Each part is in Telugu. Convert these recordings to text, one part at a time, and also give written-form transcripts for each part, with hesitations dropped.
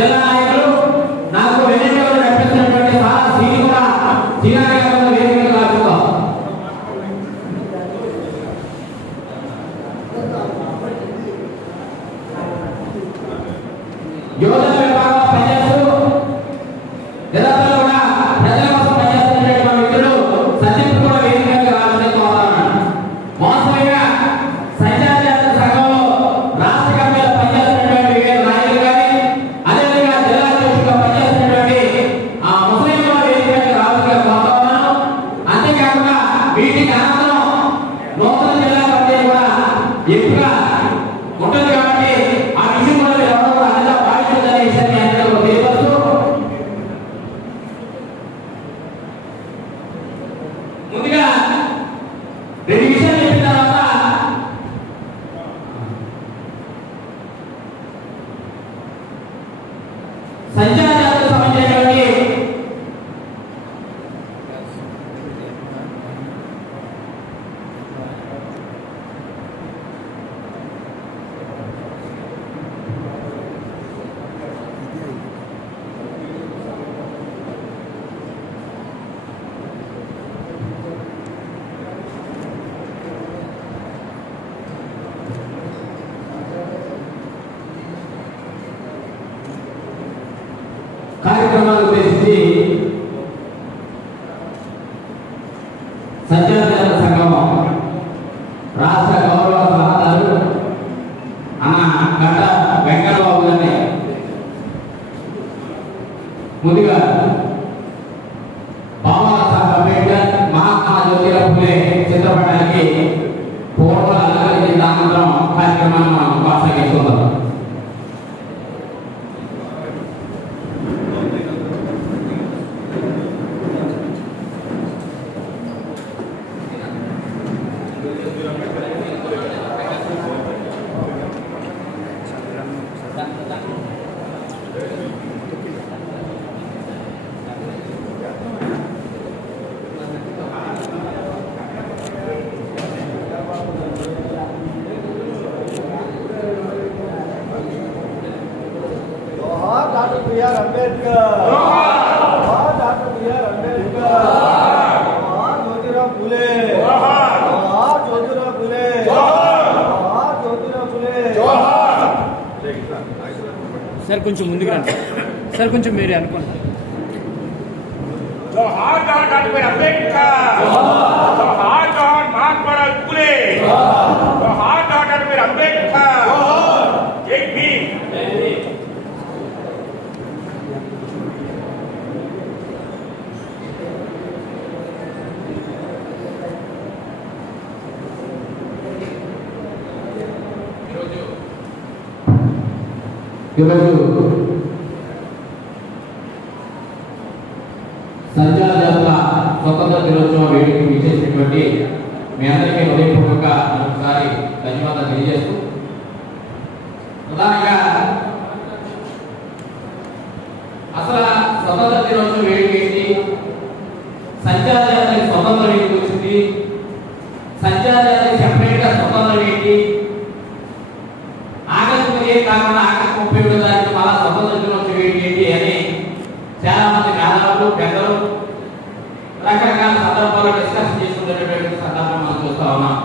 జిల్లా నాయకులు నాకు వెన్నెల్లో నడిపిస్తున్నటువంటి సారా సీని కూడా సీనాయకులను వేదికగా రాజుతాం. యోజన విభాగంలో పనిచేస్తూ నిరంతరం కూడా ప్రజల కోసం పనిచేస్తున్నటువంటి మా మిత్రులు సత్యం కూడా వేదికగా రాజుతాం. మోసంగా సంచార సంఘంలో రాష్ట్ర కమిటీలో పనిచేస్తున్నటువంటి వివేక్ నాయకులు కానీ అదేవిధంగా జిల్లా అధ్యక్షుడిగా పనిచేస్తున్నటువంటి ముస్లిం వేదికగా రాజుగా కోరుతున్నాను. అంతేకాకుండా వీటికి అనంతరం నూతన జిల్లా కమిటీ కూడా ఎక్కువగా ఉంటుంది కాబట్టి ఆ విషయం కూడా మీరు ఎవరో కూడా అంతా భావించదనే విషయాన్ని అందరూ తెలియపరుస్తూ ముందుగా రెండు విషయాలు చెప్పిన తర్వాత సంచార జాతరకు సంబంధించినటువంటి కార్యక్రమాలు ఉద్దేశించి సంచార జాతర సంఘం రాష్ట్ర గౌరవ సలహాదారు అన్న గడ్డ వెంకటబాబు గారిని ముందుగా బాబాసాహెబ్ అంబేద్కర్ మహాత్మా జ్యోతిరావు ఫులే చిత్రపటానికి పూర్వ అలంకరించిన అనంతరం కార్యక్రమాన్ని మనం కొనసాగిస్తున్నాం. Dr. B.R. Ambedkar. Dr. B.R. Ambedkar. Jyotirao Phule. Jyotirao Phule. Jyotirao Phule. Sir కొంచెం ముందుకు రండి సార్, కొంచెం మీరే అనుకోండి. జోహార్ డాక్టర్ బిఆర్ అంబేద్కర్. జోహార్ మహాత్మా ఫులే. జోహార్ డాక్టర్ బిఆర్ అంబేద్కర్. జై భీమ్. ఈరోజు సంచార జాతర స్వతంత్ర దినోత్సవ వేడుకకు విచ్చేసినటువంటి మీ అందరికీ హృదయపూర్వక ఒకసారి ధన్యవాదాలు తెలియజేస్తూ, ప్రధానంగా అసలు స్వతంత్ర దినోత్సవ వేడుక ఏంటి, సంచార జాతరకి స్వతంత్రం ఏంటి వచ్చింది, సంచార జాతరకి సెపరేట్ గా స్వతంత్రం ఏంటి, ఆగస్టు 15 కాకుండా ఆగస్టు 31 తారీఖు మళ్ళా స్వతంత్ర దినోత్సవం ఏంటి అని చాలా మంది మేధావులు పెద్దలు రకరకాల సందర్భాల్లో డిస్కషన్ చేసుకునేటువంటి సందర్భం మనం చూస్తా ఉన్నాం.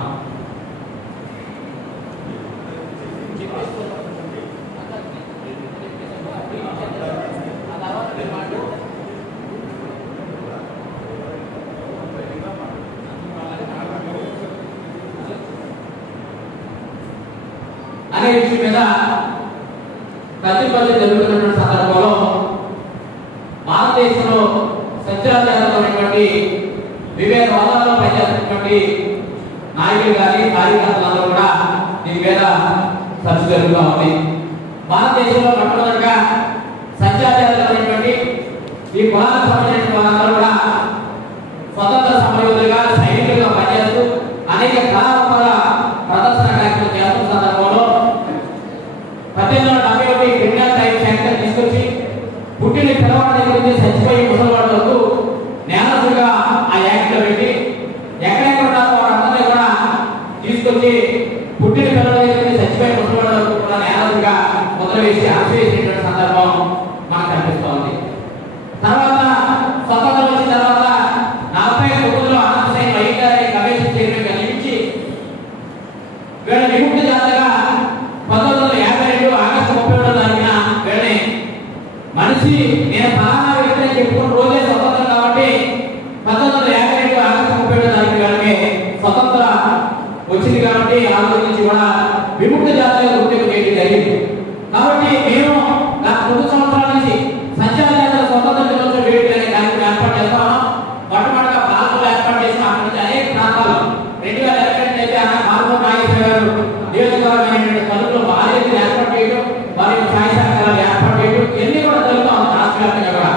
అనే విషయం మీద ప్రతిపత్తి జరుగుతున్నటువంటి సందర్భంలో భారతదేశంలో సంచార జాతరమైనటువంటి వివిధ హోదాల్లో పనిచేస్తున్నటువంటి నాయకులు కానీ కార్యకర్తలందరూ కూడా దీని మీద చర్చ జరుగుతూ ఉంది. భారతదేశంలో మొట్టమొదటిగా సంచార జాతరమైనటువంటి ఈ కులాలకు సంబంధించిన వాళ్ళందరూ కూడా స్వతంత్ర సమరయోధులుగా సైనికులుగా పనిచేస్తూ అనేక కళారూపాల ప్రదర్శన కార్యక్రమం చేస్తున్న సందర్భంలో 1871 క్రిమినల్ రైట్స్ యాక్ట్ తీసుకొచ్చి పుట్టిన పిల్లవాడి దగ్గర నుంచి చచ్చిపోయి ముసలివాడి వరకు నేరస్తులుగా ఆ యాక్ట్ లో పెట్టి ఎక్కడెక్కడ ఉన్నారో వారందరినీ కూడా తీసుకొచ్చి పుట్టిన పిల్లల దగ్గర నుంచి చచ్చిపోయి ముసలివాడి వరకు కూడా నేరస్తులుగా ముద్ర వేసి అరెస్ట్ చేసినటువంటి సందర్భం మనిషి నేను ఫలానా వ్యక్తిని చెప్పుకున్న రోజే స్వతంత్రం కాబట్టి 1952 ఆగస్టు 31 తారీఖు వరకే స్వతంత్ర వచ్చింది కాబట్టి ఆ రోజు నుంచి కూడా విముక్త జాతీయ గుర్తింపు చేయడం జరిగింది. కాబట్టి మేము గత 2 సంవత్సరాల నుంచి సంచార జాతర స్వతంత్ర దినోత్సవ వేడుక అనే కార్యక్రమం ఏర్పాటు చేస్తాము. మొట్టమొదటిగా పాలకులు ఏర్పాటు చేసిన అక్కడి నుంచి అనేక ప్రాంతాలు 2021 అయితే పాలకులు నాగేశ్వర గారు నియోజకవర్గమైనటువంటి తలుపులు బాధ్యతలు ఏర్పాటు చేయడం, వారి ఛాయ్ సహకారాలు ఏర్పాటు చేయడం ఇవన్నీ కూడా జరుగుతాం రాష్ట్ర వ్యాప్తంగా కూడా.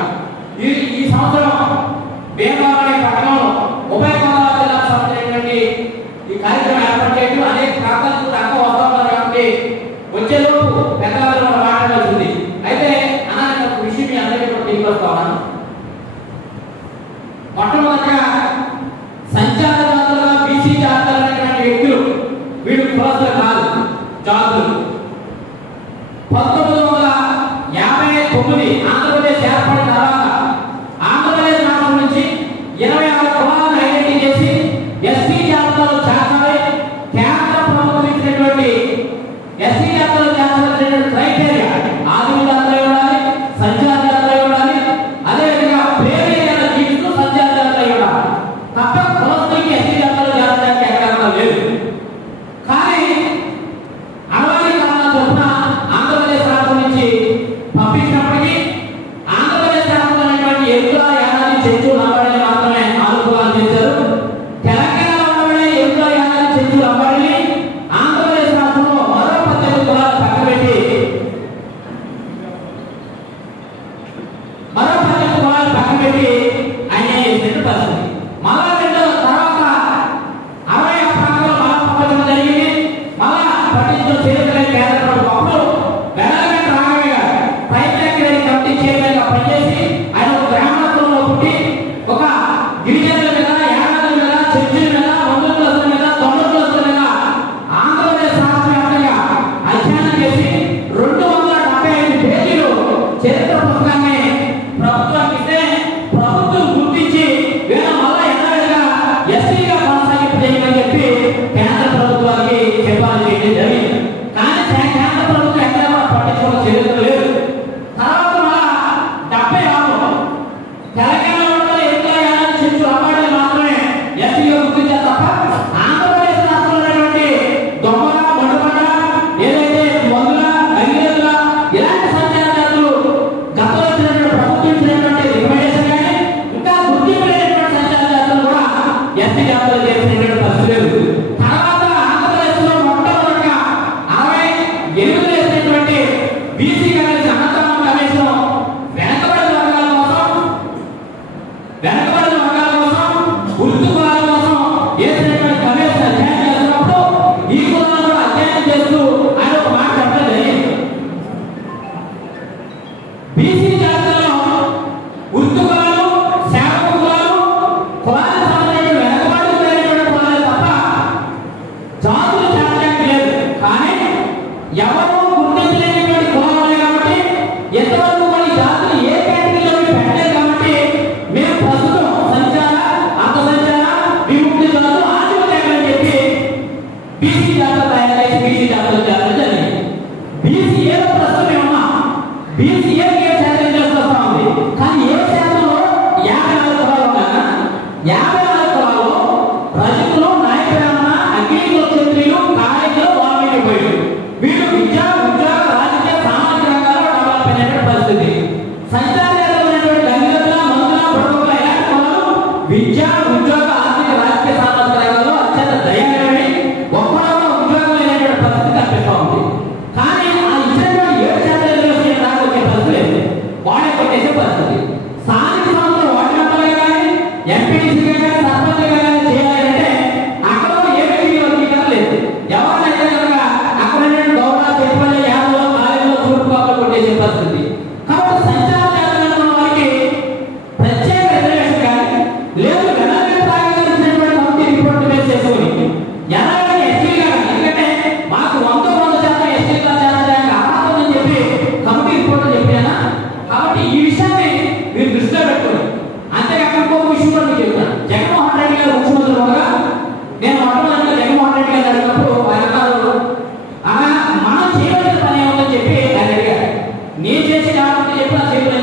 ఈ సంవత్సరం భీమవరం పట్టణంలో ఉభయ గోదావరి జిల్లాకు సంబంధించినటువంటి ఈ కార్యక్రమం ఏర్పాటు చేయడం అనేక ప్రాంతాలకు కూడా అక్క వస్తున్నారు కాబట్టి వచ్చేలోపు పెద్దవాళ్ళు కూడా మాట్లాడాల్సి ఉంది. అయితే అన్న ఒక విషయం మీ అందరికీ కూడా తెలియపరుస్తా ఉన్నాను. మొట్టమొదటిగా సంచార జాతులుగా బీసీ జాతులు అనేటువంటి వ్యక్తులు వీళ్ళు కులస్తులు కాదు, జాతులు. 1959 ఆంధ్రప్రదేశ్ ఏర్పడిన తర్వాత ఆంధ్రప్రదేశ్ రాష్ట్రం నుంచి 26 కులాలను ఐడెంటిఫై చేసి ఎస్సీ జాబితాలో చేర్చాలి. కేంద్ర ప్రభుత్వం ఇచ్చినటువంటి ఎస్సీ జాబితాలో చేర్చాల్సినటువంటి క్రైటీరియా ఆదిమ జాతులై ఉండాలి, సంచార జాతులై ఉండాలి, అదేవిధంగా ప్రేరేణ జీవిస్తూ సంచార జాతులై ఉండాలి. తప్ప కులస్తులకి ఎస్సీ జాబితాలో చేర్చడానికి ఎక్కడ లేదు. కానీ అరవై కారణాల చొప్పున ఆంధ్రప్రదేశ్ రాష్ట్రం నుంచి పంపించినప్పటికీ ఆంధ్రప్రదేశ్ రాష్ట్రంలో ఉన్నటువంటి ఎరుకుల యానాది చెంచు లంబాడిని మాత్రమే 4 కులాలు చేశారు. తెలంగాణలో ఉన్నటువంటి ఎరుకుల యానాది చెంచు లంబాడిని ఆంధ్రప్రదేశ్ రాష్ట్రంలో మరో 18 కులాలు పక్కబెట్టి అన్యాయం చేసినట్టు పరిస్థితి. మళ్ళా రెండో తర్వాత 60 ప్రాంతంలో మళ్ళా పంపించడం జరిగింది. మళ్ళా పట్టించడం చేయడం కేంద్ర ప్రభుత్వం అప్పుడు వెనకటి రామయ్య గారు ప్రైవేట్ సెక్రటరీ కమిటీ చైర్మన్ గా పనిచేసి ఆయన ఒక గ్రామాంతరంలో పుట్టి ఒక గిరిజనుల మీద, యానాదుల మీద, చెంచుల మీద, మందుల కులస్తుల మీద, తొండ కులస్తుల మీద ఆంధ్రప్రదేశ్ రాష్ట్ర వ్యాప్తంగా అధ్యయనం చేసి 275 పేజీలు చరిత్ర పుస్తకాన్ని ప్రభుత్వానికి ఇస్తే ప్రభుత్వం గుర్తించి వీళ్ళ మళ్ళా ఎన్నడగా ఎస్సీగా కొనసాగింపు చేయమని చెప్పి కేంద్ర ప్రభుత్వానికి చెప్పాలని చేయడం జరిగింది. కానీ కేంద్ర ప్రభుత్వం ఎక్కడ పట్టించుకోవడం చరిత్ర లేదు. తర్వాత మళ్ళా 76 తెలంగాణలో ఎన్నికల చెంచు అమ్మాయిలు మాత్రమే ఎస్సీగా గుర్తించారు తప్ప ఆంధ్రప్రదేశ్ రాష్ట్రంలో ఉన్నటువంటి దొమ్మల, మండుబండ, ఏదైతే మందుల, అంగిరెద్దుల ఇలాంటి సంచార జాతులు గతంలో వచ్చినటువంటి ప్రభుత్వం ఇచ్చినటువంటి రికమెండేషన్ కానీ ఇంకా గుర్తింపు లేనటువంటి సంచార జాతులు కూడా ఎస్సీ జాతులు చేసినటువంటి పరిస్థితి లేదు. తర్వాత ఆంధ్రప్రదేశ్లో మొట్టమొదటిగా 68 వేసినటువంటి బీసీ కమిషన్, అన్నదానం కమిషన్ వెనకబడిన వర్గాల కోసం గుర్తు కులాల కోసం వేసినటువంటి కమిషన్ అధ్యయనం చేస్తున్నప్పుడు ఈ కులాలను కూడా అధ్యయనం చేస్తూ ఆయన ఒక మాట చెప్పడం జరిగింది. బీసీ జాతులలో గుర్తు కులాలు, సేవక కులాలు, కులాలకు సంబంధించిన వెనకబడినటువంటి కులాలే తప్ప జాతులు చేర్చడానికి లేదు. కానీ ఎవరు గుర్తించలేనటువంటి కులాలు ఉన్నాయి కాబట్టి ఎంతవరకు మన జాతులు ఏ కేటగిరీలో పెట్టలేదు కాబట్టి మేము ప్రస్తుతం సంచార, అంత సంచార, విముక్తి జాతులు, ఆదిమ జాతులు చెప్పి బీసీ జాతులు తయారు చేసి బీసీ జాతులు చేర్చడం జరిగింది. బీసీ ఏదో ప్రస్తుతం ఏమన్నా బీసీ ఏ శాతం చేస్తూ ఉంది. కానీ ఏ శాతంలో 54 కులాలు ఉన్నాయా? 54 కులాల్లో రజకులు, నాయకులన్న, అగ్నికుల క్షత్రియులు, కాళికులు, వాల్మీకి పోయారు. వీళ్ళు విద్య, ఉద్యోగ, రాజకీయ, సామాజిక రంగాల్లో డెవలప్ అయినటువంటి పరిస్థితి. సంచారాలు ఉన్నటువంటి గంగిరెద్దుల, మందుల, బుడబుక్కల ఇలాంటి కులాలు విద్య, ఉద్యోగ, ఆర్థిక, రాజకీయ, సామాజిక రంగాల్లో అత్యంత దయనీయమని ఒక్కడో ఉద్యోగం లేనటువంటి పరిస్థితి కనిపిస్తూ ఉంది. కానీ ఆ ఇచ్చినటువంటి 7 శాతం రిజర్వేషన్ రాకొచ్చే పరిస్థితి లేదు, వాడే కొట్టేసే పరిస్థితి. స్థానిక సంస్థలు వార్డు మెంబర్లు కానీ, ఎంపీటీసీగా కానీ, సర్పంచ్గా కానీ చేయాలంటే అక్కడ ఏ వ్యక్తికి వర్గీకరణ లేదు. ఎవరినైతే కనుక అక్కడ గౌరవ చెప్పలే యాదవ కాలేజీలో తూర్పులో కొట్టేసే పరిస్థితి. కాబట్టి సంచార జాతులు వారికి ప్రత్యేక రిజర్వేషన్ కానీ లేదు. వెనకటి ప్రాంగణించినటువంటి కమిటీ రిపోర్ట్ బేస్ చేసుకొని ఎలాగైనా ఎస్టీగా కానీ, ఎందుకంటే మాకు 100% ఎస్టీగా చేరడానికి అర్హత ఉందని చెప్పి కమిటీ రిపోర్ట్ చెప్పానా. కాబట్టి ఈ విషయాన్ని మీరు దృష్టిలో పెట్టుకోండి. అంతేకాకుండా ఇంకొక విషయం కూడా మీకు చెప్తాను. జగన్మోహన్ రెడ్డి గారు ముఖ్యమంత్రి ఉండగా నేను మొట్టమొదటిగా జగన్మోహన్ రెడ్డి గారు అడిగినప్పుడు ఆయన మనం చేయవలసిన పని ఏముందని చెప్పి ఆయన అడిగారు. నేను చేసి కాబట్టి చెప్పి నా చేతులు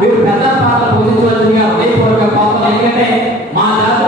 మీరు పెద్ద పాత్ర పోషించవలసిందిగా హృదయపూర్వక కోరుతున్నాను. ఎందుకంటే మా జాతర